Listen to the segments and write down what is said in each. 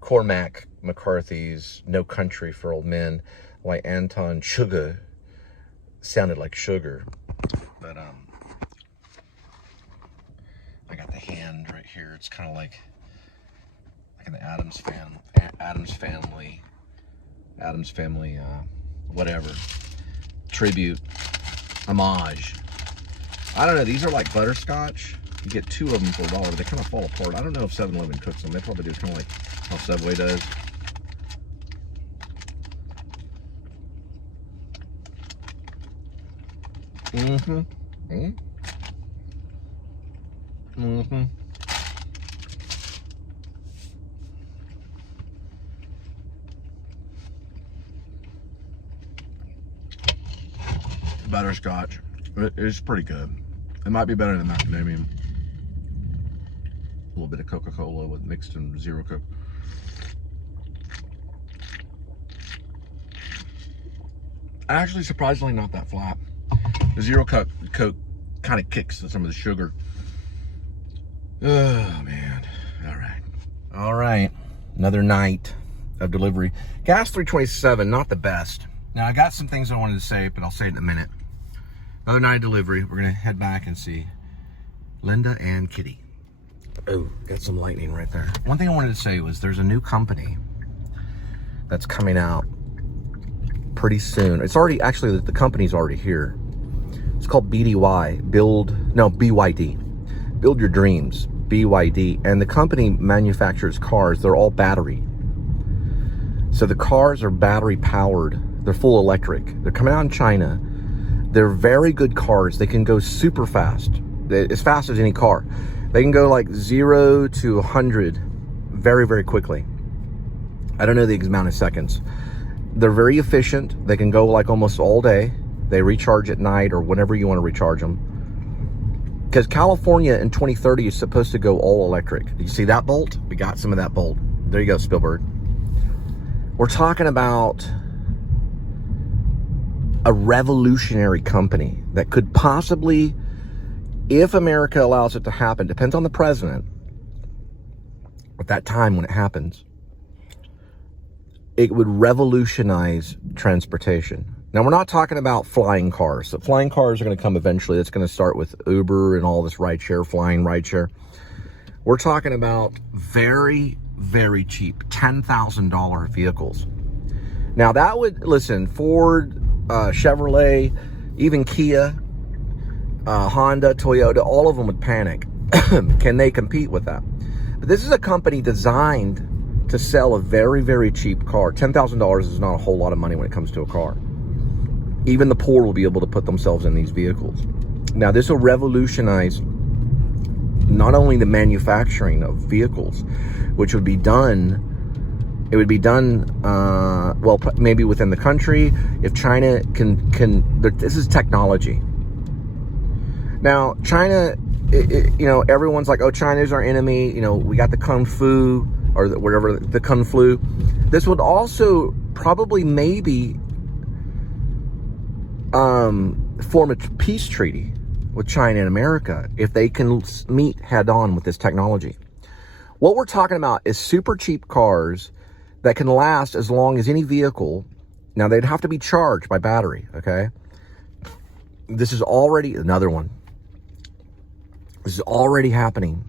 Cormac McCarthy's No Country for Old Men, why Anton Sugar sounded like sugar. But I got the hand right here. It's kind of like an Addams family, whatever, tribute, homage. I don't know, these are like butterscotch. You get 2 of them for $1. They kind of fall apart. I don't know if 7-Eleven cooks them. They probably do, kind of like how Subway does. Butterscotch. It's pretty good. It might be better than macadamia. A little bit of Coca-Cola with mixed in Zero Coke. Actually, surprisingly, not that flat. The Zero Coke kind of kicks some of the sugar. Oh man! All right. Another night of delivery. Gas 327, not the best. Now I got some things I wanted to say, but I'll say it in a minute. Another night of delivery. We're gonna head back and see Linda and Kitty. Oh, got some lightning right there. One thing I wanted to say was there's a new company that's coming out pretty soon. It's already, actually, the company's already here. It's called BYD. Build Your Dreams, BYD. And the company manufactures cars. They're all battery. So the cars are battery powered. They're full electric. They're coming out in China. They're very good cars. They can go super fast, as fast as any car. They can go like 0 to 100 very, very quickly. I don't know the amount of seconds. They're very efficient. They can go like almost all day. They recharge at night or whenever you want to recharge them. Because California in 2030 is supposed to go all electric. Do you see that bolt? We got some of that bolt. There you go, Spielberg. We're talking about a revolutionary company that could possibly, if America allows it to happen, depends on the president, at that time when it happens, it would revolutionize transportation. Now, we're not talking about flying cars. So flying cars are going to come eventually. That's going to start with Uber and all this rideshare, flying rideshare. We're talking about very, very cheap, $10,000 vehicles. Now, that would, listen, Ford, Chevrolet, even Kia, Honda, Toyota, all of them would panic. Can they compete with that? But this is a company designed to sell a very, very cheap car. $10,000 is not a whole lot of money when it comes to a car. Even the poor will be able to put themselves in these vehicles. Now, this will revolutionize not only the manufacturing of vehicles, which would be done, it would be done, well, maybe within the country. If China can, this is technology. Now, China, you know, everyone's like, oh, China's our enemy. You know, we got the Kung Fu, or whatever, the Kung Flu. This would also probably maybe form a peace treaty with China and America if they can meet head on with this technology. What we're talking about is super cheap cars that can last as long as any vehicle. Now, they'd have to be charged by battery, okay? This is already another one. This is already happening.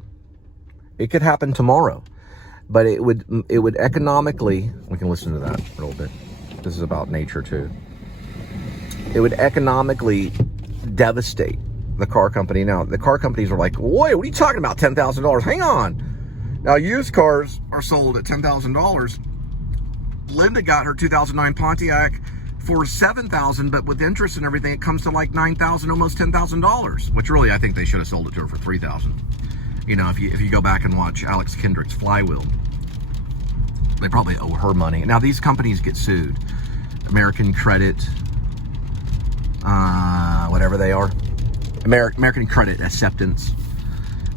It could happen tomorrow, but it would economically, we can listen to that a little bit. This is about nature too. It would economically devastate the car company. Now, the car companies are like, wait, what are you talking about? $10,000? Hang on. Now, used cars are sold at $10,000. Linda got her 2009 Pontiac for $7,000, but with interest and everything, it comes to like $9,000, almost $10,000. Which really, I think they should have sold it to her for $3,000. You know, if you go back and watch Alex Kendrick's Flywheel, they probably owe her money. Now, these companies get sued. American Credit, whatever they are, American Credit Acceptance.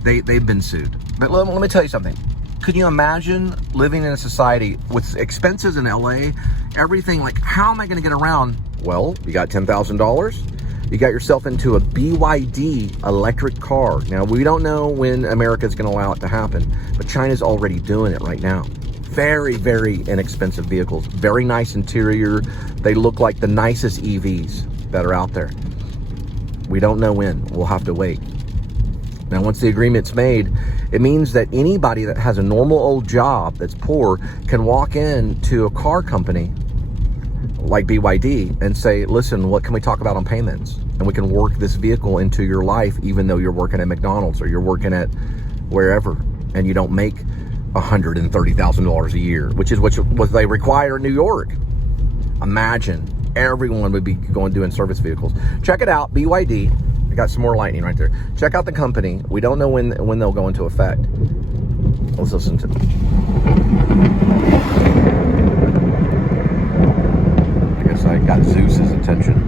They've been sued. But let me tell you something. Could you imagine living in a society with expenses in LA, everything, like, how am I going to get around? Well, you got $10,000. You got yourself into a BYD electric car. Now, we don't know when America is going to allow it to happen, but China's already doing it right now. Very, very inexpensive vehicles. Very nice interior. They look like the nicest EVs that are out there. We don't know when. We'll have to wait. Now, once the agreement's made, it means that anybody that has a normal old job that's poor can walk into a car company like BYD and say, listen, what can we talk about on payments? And we can work this vehicle into your life, even though you're working at McDonald's or you're working at wherever, and you don't make $130,000 a year, which is what they require in New York. Imagine everyone would be doing service vehicles. Check it out, BYD. I got some more lightning right there. Check out the company. We don't know when they'll go into effect. Let's listen to it. I got Zeus's attention.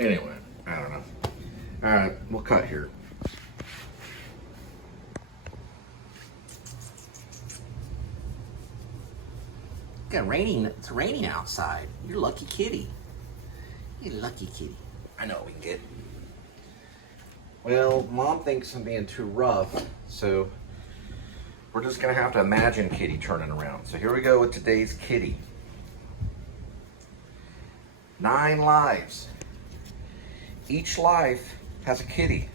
Anyway, I don't know. All right, we'll cut here. It's raining outside. You're lucky kitty. You're lucky kitty. I know what we can get. Well, Mom thinks I'm being too rough, so we're just gonna have to imagine Kitty turning around. So here we go with today's kitty. 9 lives. Each life has a kitty.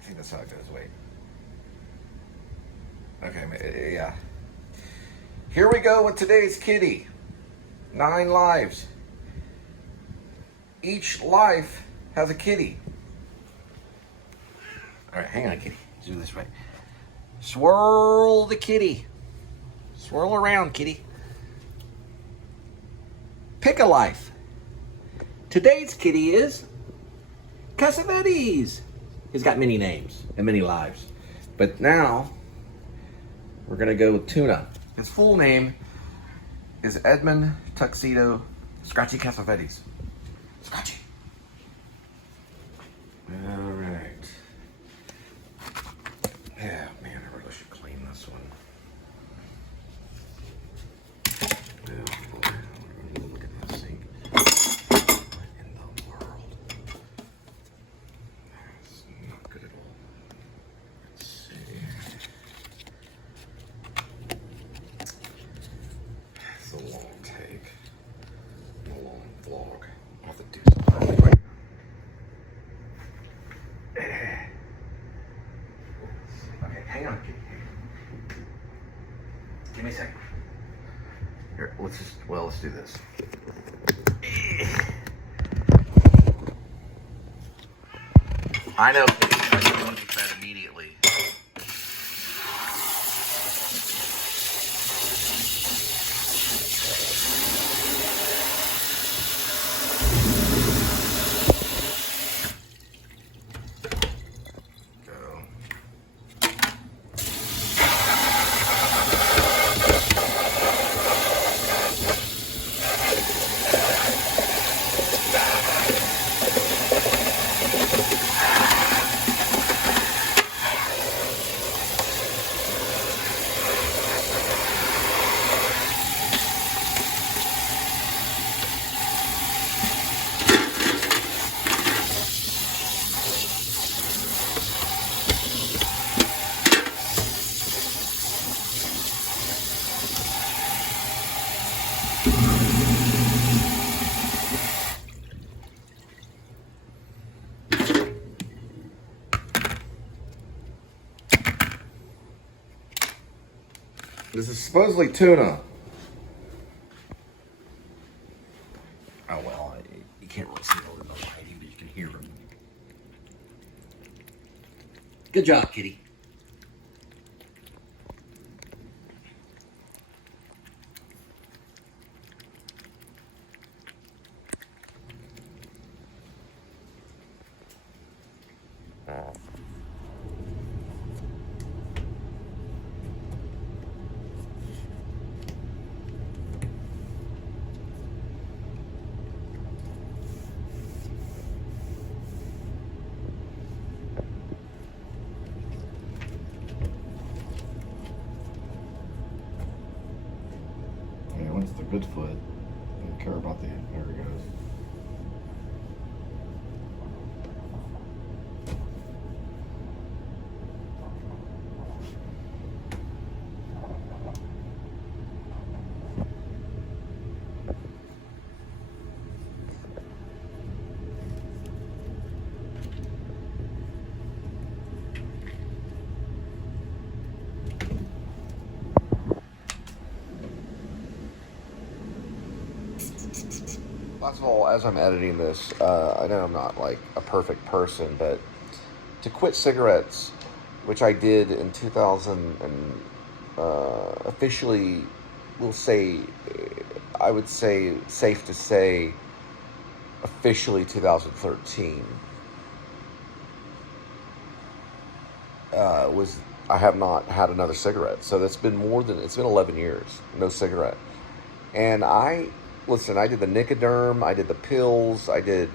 I think that's how it goes. Wait. Okay, yeah. Here we go with today's kitty. 9 lives. Each life has a kitty. All right, hang on, kitty. Let's do this right. Swirl the kitty. Swirl around, kitty. Pick a life. Today's kitty is Cassavetes. He's got many names and many lives. But now, we're gonna go with Tuna. His full name is Edmund Tuxedo Scratchy Cassavetes. Scratchy. All right. Yeah, man, I really should clean this one. Oh boy, look at this sink. What in the world? That's not good at all. Let's see. It's a long take. A long vlog. I'll have to do something. Right. Okay, hang on. Give me a second. Here, let's do this. I know I don't want to be fed immediately. This is supposedly tuna. Oh well, you can't really see all the lighting, but you can hear them. Good job, kitty. Yeah, once the good foot, I don't care about the, there it goes. First of all, as I'm editing this, I know I'm not like a perfect person, but to quit cigarettes, which I did in 2000 and officially, we'll say, I would say, safe to say, officially 2013, was I have not had another cigarette. So that's been it's been 11 years, no cigarette. And listen, I did the Nicoderm, I did the pills, I did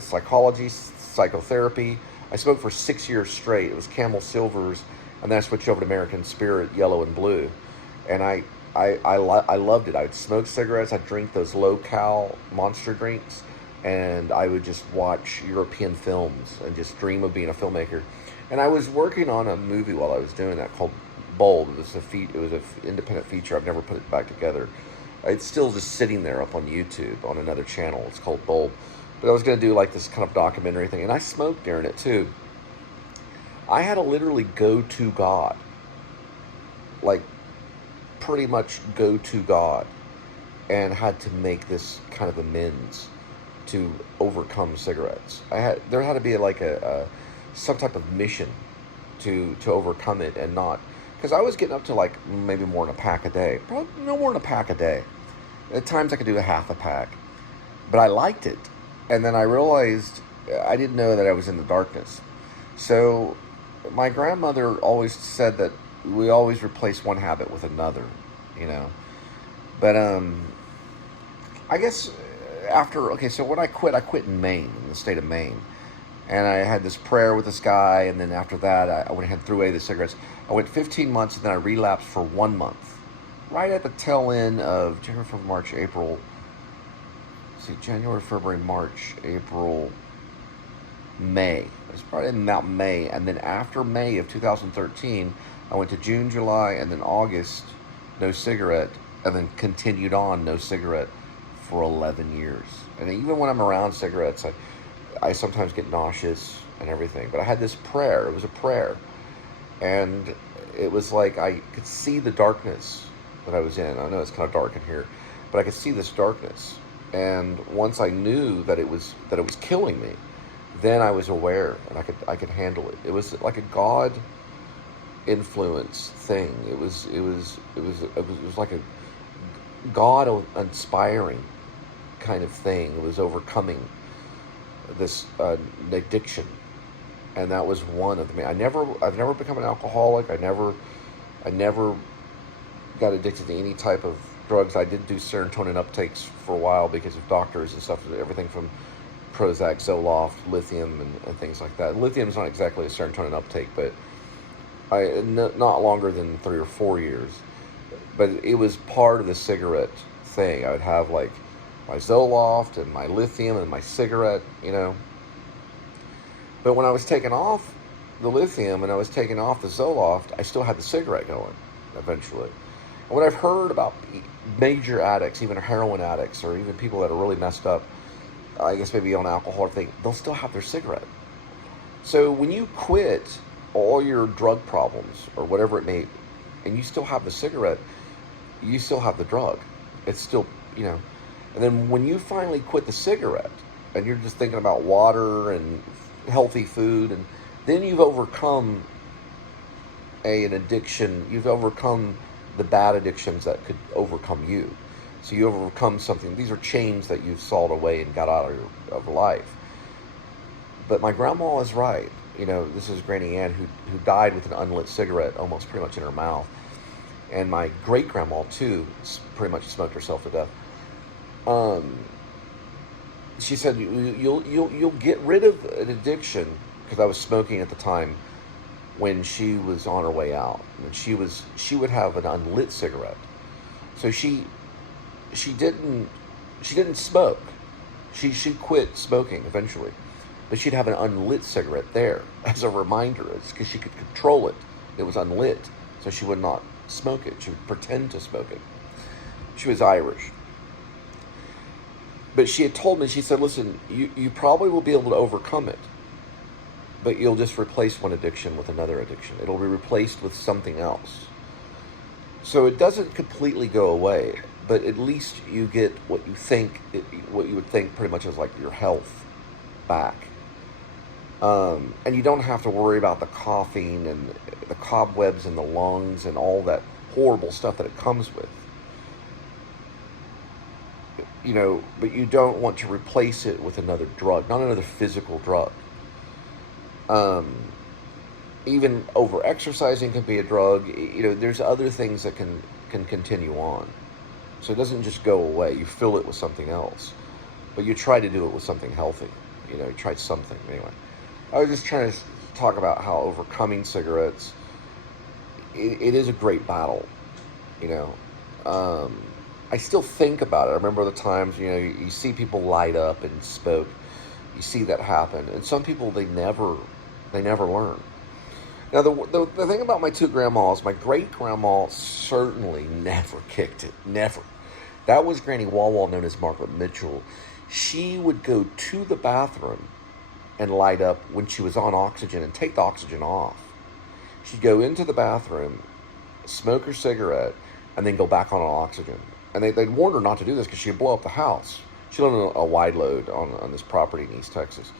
psychology, psychotherapy. I smoked for 6 years straight. It was Camel Silvers, and then I switched over to American Spirit, yellow and blue. And I loved it. I would smoke cigarettes, I'd drink those low-cal monster drinks, and I would just watch European films and just dream of being a filmmaker. And I was working on a movie while I was doing that called Bulb. It was an independent feature. I've never put it back together. It's still just sitting there up on YouTube on another channel. It's called Bulb. But I was going to do like this kind of documentary thing. And I smoked during it too. I had to literally go to God. Like, pretty much go to God. And had to make this kind of amends to overcome cigarettes. There had to be like some type of mission to overcome it, and not, because I was getting up to like maybe more than a pack a day, probably no more than a pack a day. At times I could do a half a pack, but I liked it. And then I realized I didn't know that I was in the darkness. So my grandmother always said that we always replace one habit with another, you know. But I guess so when I quit in Maine, in the state of Maine. And I had this prayer with this guy, and then after that, I went ahead and threw away the cigarettes. I went 15 months, and then I relapsed for 1 month. Right at the tail end of January, February, March, April. January, February, March, April, May. It was probably in about May. And then after May of 2013, I went to June, July, and then August, no cigarette, and then continued on, no cigarette, for 11 years. And even when I'm around cigarettes, I sometimes get nauseous and everything. But I had this prayer. It was a prayer. And it was like I could see the darkness that I was in. I know it's kind of dark in here, but I could see this darkness. And once I knew that it was killing me, then I was aware, and I could handle it. It was like a God influence thing. It was like a God inspiring kind of thing. It was overcoming this addiction, and that was one of them. I've never become an alcoholic. I never got addicted to any type of drugs. I did do serotonin uptakes for a while because of doctors and stuff, everything from Prozac, Zoloft, lithium, and things like that. Lithium's not exactly a serotonin uptake, but not longer than 3 or 4 years. But it was part of the cigarette thing. I would have like my Zoloft and my lithium and my cigarette, you know. But when I was taking off the lithium and I was taking off the Zoloft, I still had the cigarette going eventually. And what I've heard about major addicts, even heroin addicts, or even people that are really messed up, I guess maybe on alcohol, they'll still have their cigarette. So when you quit all your drug problems or whatever it may and you still have the cigarette, you still have the drug. It's still, and then when you finally quit the cigarette and you're just thinking about water and healthy food, and then you've overcome an addiction, you've overcome the bad addictions that could overcome you. So you overcome something. These are chains that you've sawed away and got out of life. But my grandma is right. This is Granny Ann who died with an unlit cigarette almost pretty much in her mouth. And my great-grandma, too, pretty much smoked herself to death. She said, you'll get rid of an addiction, because I was smoking at the time, when she was on her way out. And she would have an unlit cigarette. So she didn't smoke. She quit smoking eventually. But she'd have an unlit cigarette there as a reminder. It's because she could control it. It was unlit, so she would not smoke it. She would pretend to smoke it. She was Irish. But she had told me, she said, listen, you probably will be able to overcome it, but you'll just replace one addiction with another addiction. It'll be replaced with something else. So it doesn't completely go away, but at least you get what you would think pretty much is like your health back. And you don't have to worry about the coughing and the cobwebs in the lungs and all that horrible stuff that it comes with. But you don't want to replace it with another drug, not another physical drug. Even over-exercising can be a drug. There's other things that can continue on. So it doesn't just go away. You fill it with something else. But you try to do it with something healthy. You try something. Anyway, I was just trying to talk about how overcoming cigarettes, it is a great battle. I still think about it. I remember the times, you see people light up and smoke. You see that happen. And some people, they never learn. Now, the thing about my two grandmas, my great-grandma certainly never kicked it. Never. That was Granny Wah-Wah, known as Margaret Mitchell. She would go to the bathroom and light up when she was on oxygen and take the oxygen off. She'd go into the bathroom, smoke her cigarette, and then go back on oxygen. And they'd warned her not to do this because she'd blow up the house. She lived in a wide load on this property in East Texas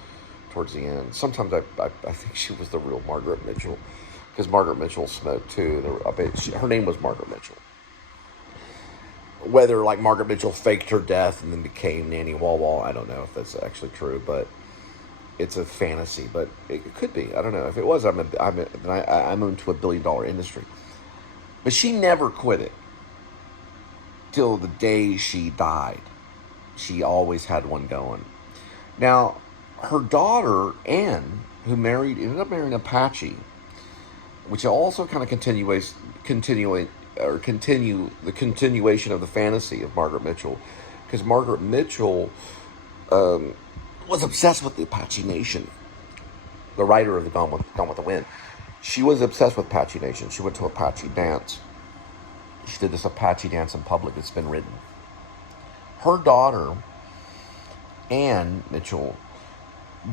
towards the end. Sometimes I think she was the real Margaret Mitchell, because Margaret Mitchell smoked too. Her name was Margaret Mitchell. Whether like Margaret Mitchell faked her death and then became Nanny Wah-Wah, I don't know if that's actually true, but it's a fantasy. But it could be. I don't know. If it was, I'm into $1 billion industry. But she never quit it till the day she died. She always had one going. Now, her daughter, Anne, who ended up marrying Apache, which also kind of continue the continuation of the fantasy of Margaret Mitchell, because Margaret Mitchell was obsessed with the Apache Nation. The writer of the Gone with the Wind. She was obsessed with Apache Nation. She went to Apache dance. She did this Apache dance in public. It's been written. Her daughter, Anne Mitchell,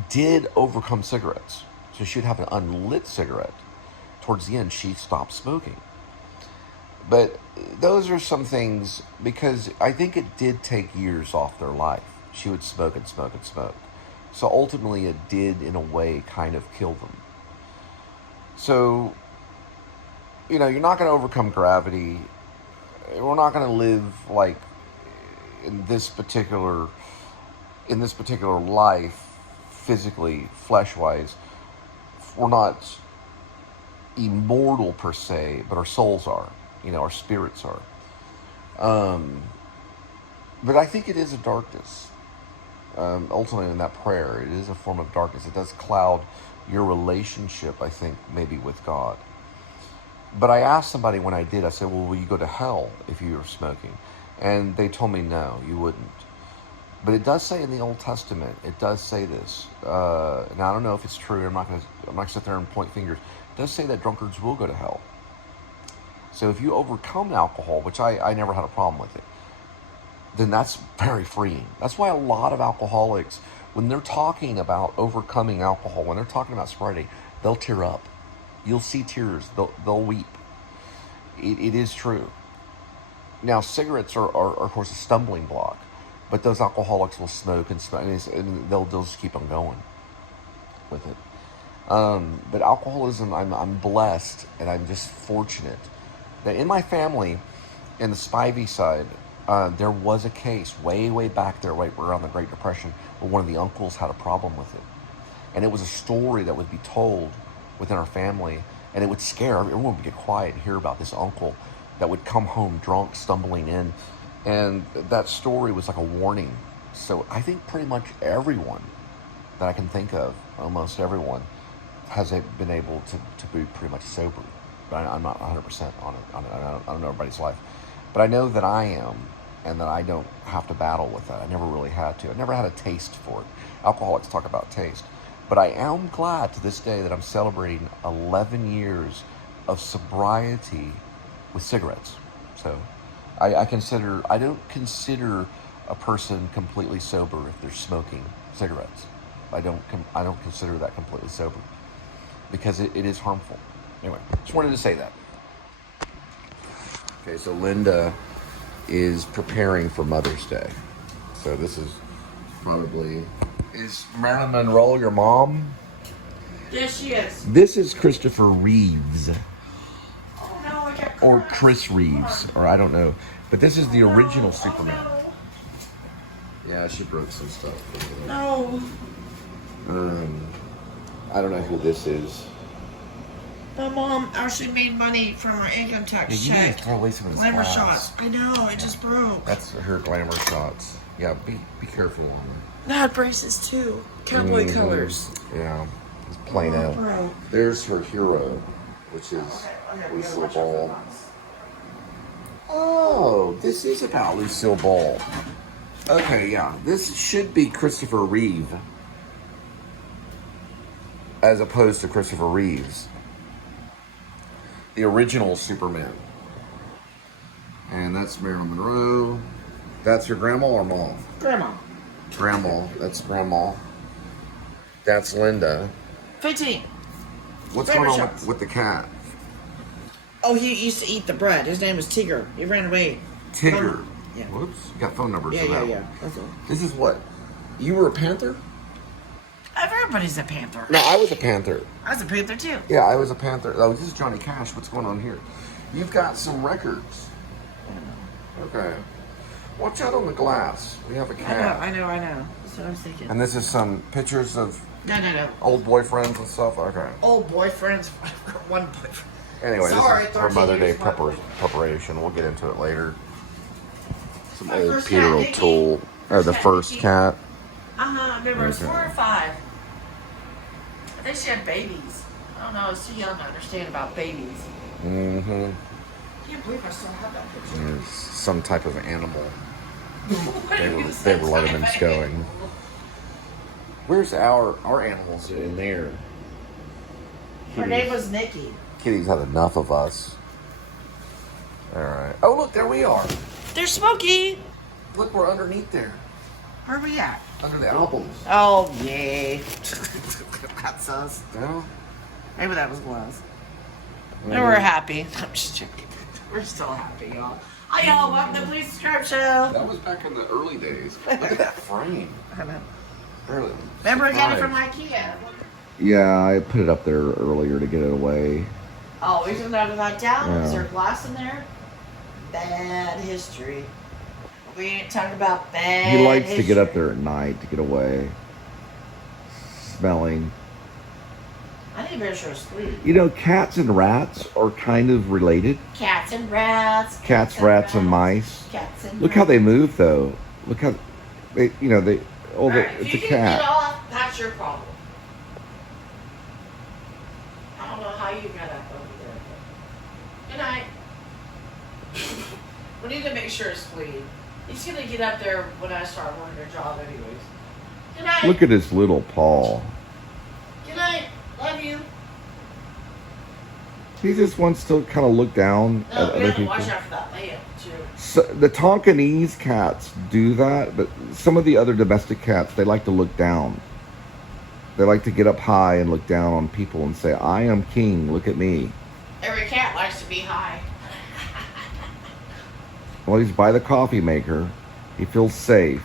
did overcome cigarettes. So she would have an unlit cigarette. Towards the end, she stopped smoking. But those are some things, because I think it did take years off their life. She would smoke and smoke and smoke. So ultimately, it did, in a way, kind of kill them. So, you're not going to overcome gravity. We're not going to live like in this particular life, physically, flesh-wise. We're not immortal per se, but our souls are. Our spirits are. But I think it is a darkness. Ultimately, in that prayer, it is a form of darkness. It does cloud your relationship, I think, maybe with God. But I asked somebody when I did, I said, well, will you go to hell if you were smoking? And they told me, no, you wouldn't. But it does say in the Old Testament, it does say this. Now, I don't know if it's true. I'm not going to sit there and point fingers. It does say that drunkards will go to hell. So if you overcome alcohol, which I never had a problem with it, then that's very freeing. That's why a lot of alcoholics, when they're talking about overcoming alcohol, when they're talking about sobriety, they'll tear up. You'll see tears. They'll weep. it is true. Now, cigarettes are, of course, a stumbling block, but those alcoholics will smoke and smoke, and they'll just keep on going with it. But alcoholism, I'm blessed, and I'm just fortunate that in my family, in the Spivey side, there was a case way back there, right around the Great Depression, where one of the uncles had a problem with it. And it was a story that would be told within our family, and it would scare everyone. Would get quiet and hear about this uncle that would come home drunk, stumbling in, and that story was like a warning. So I think pretty much everyone that I can think of, almost everyone, has been able to be pretty much sober. But I'm not 100% on it. I don't know everybody's life, but I know that I am, and that I don't have to battle with that. I never really had to. I never had a taste for it. Alcoholics talk about taste. But I am glad to this day that I'm celebrating 11 years of sobriety with cigarettes. So I don't consider a person completely sober if they're smoking cigarettes. I don't consider that completely sober, because it is harmful. Anyway, just wanted to say that. Okay, so Linda is preparing for Mother's Day. So this is probably... Is Marilyn Monroe your mom? Yes, she is. This is Christopher Reeves. Oh no, I got Or Chris Reeves, or I don't know. But this is the original Superman. Oh, Yeah, she broke some stuff. no. I don't know who this is. My mom actually made money from her income tax Yeah, you need check. to throw away some of this Glamour glass. shots. I know, it just broke. That's her glamour shots. Yeah, be careful on them. I had braces too. Cowboy colors. Yeah, it's plain out. Bro. There's her hero, which is Lucille Ball. Oh, this is about Lucille Ball. Okay, yeah, this should be Christopher Reeve, as opposed to Christopher Reeves, the original Superman. And that's Marilyn Monroe. That's your grandma or mom? Grandma. Grandma. That's grandma. That's Linda. 15. What's Glamour going on shots. with the cat? Oh, he used to eat the bread. His name was Tigger. He ran away. Tigger. Yeah. Whoops. You got phone numbers Yeah, for yeah, that yeah. one. That's all. This is what? You were a Panther? Everybody's a panther. No, I was a Panther. I was a panther too. Yeah, I was a Panther. Oh, this is Johnny Cash. What's going on here? You've got some records. Okay. Watch out on the glass. We have a cat. I know. That's what I was thinking. And this is some pictures of No. old boyfriends and stuff. Okay. Old boyfriends. One boyfriend. Anyway, Sorry, this is her 13 Mother Day years ago. preparation. We'll get into it later. Some My old first Peter cat, Nikki. O'Toole. Oh, the First cat, first Nikki. cat. I remember it was Okay. 4 or 5. I think she had babies. I don't know, I was too young to understand about babies. Mm-hmm. I can't believe I still have that picture. There's some type of animal. What They do were you say, letting them type going. animal? Where's our animals in there? Her name was Nikki. Kitty's had enough of us. All right. Oh, look, there we are. They're smoky. Look, we're underneath there. Where are we at? Under the albums. Oh, yay. That's us. No? Maybe that was Glass. No, we're happy. I'm just joking. We're still happy, y'all. Hi, y'all. Welcome to the Police Script Show. That was back in the early days. Look at that frame. I know. Really. Remember I got it from Surprised. IKEA. Yeah, I put it up there earlier to get it away. Oh, isn't that without doubt? Yeah. Is there glass in there? Bad history. We ain't talking about bad He likes history. to get up there at night to get away. Smelling. I need to make sure it's sleep. You know, cats and rats are kind of related. Cats and rats. Cats, rats, and mice. Cats and Look how rats. they move, though. Look how they, they. Oh, All right, it's if a you can get cat. off, that's your problem. I don't know how you got up over there. Good night. We need to make sure it's clean. He's gonna get up there when I start working a job anyways. Good night. Look at his little paw. Good night. Love you. He just wants to kind of look down No, at we other have to people. watch out for that lamp too. So, the Tonkinese cats do that, but some of the other domestic cats, they like to look down. They like to get up high and look down on people and say, I am king, look at me. Every cat likes to be high. Well, he's by the coffee maker. He feels safe.